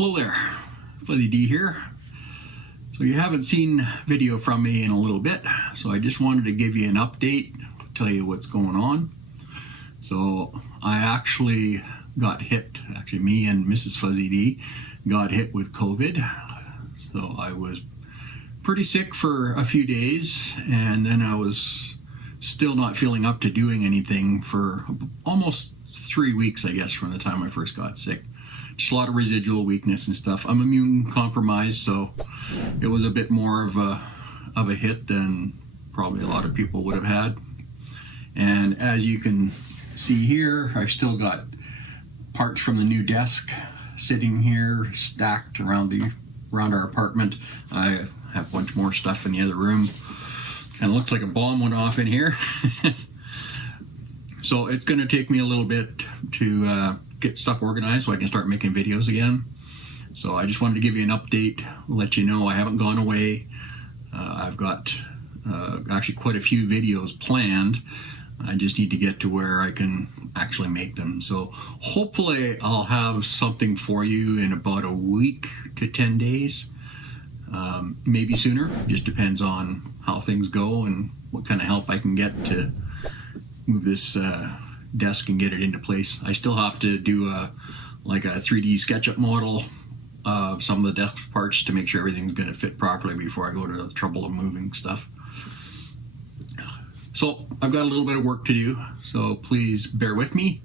Hello there, Fuzzy D here. So you haven't seen video from me in a little bit, so I just wanted to give you an update, tell you what's going on. So I actually got hit, me and Mrs. Fuzzy D got hit with COVID. So I was pretty sick for a few days, and then I was still not feeling up to doing anything for almost 3 weeks, I guess, from the time I first got sick. Just a lot of residual weakness and stuff. I'm immune compromised, so it was a bit more of a hit than probably a lot of people would have had. And as you can see here, I've still got parts from the new desk sitting here stacked around our apartment. I have a bunch more stuff in the other room. Kind of looks like a bomb went off in here. So it's going to take me a little bit to get stuff organized so I can start making videos again. So I just wanted to give you an update, let you know I haven't gone away. I've got actually quite a few videos planned. I just need to get to where I can actually make them. So hopefully I'll have something for you in about a week to 10 days. Maybe sooner, just depends on how things go and what kind of help I can get to move this desk and get it into place. I still have to do a 3D SketchUp model of some of the desk parts to make sure everything's going to fit properly before I go to the trouble of moving stuff. So I've got a little bit of work to do, so please bear with me,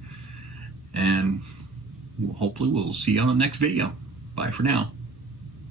and hopefully we'll see you on the next video. Bye for now.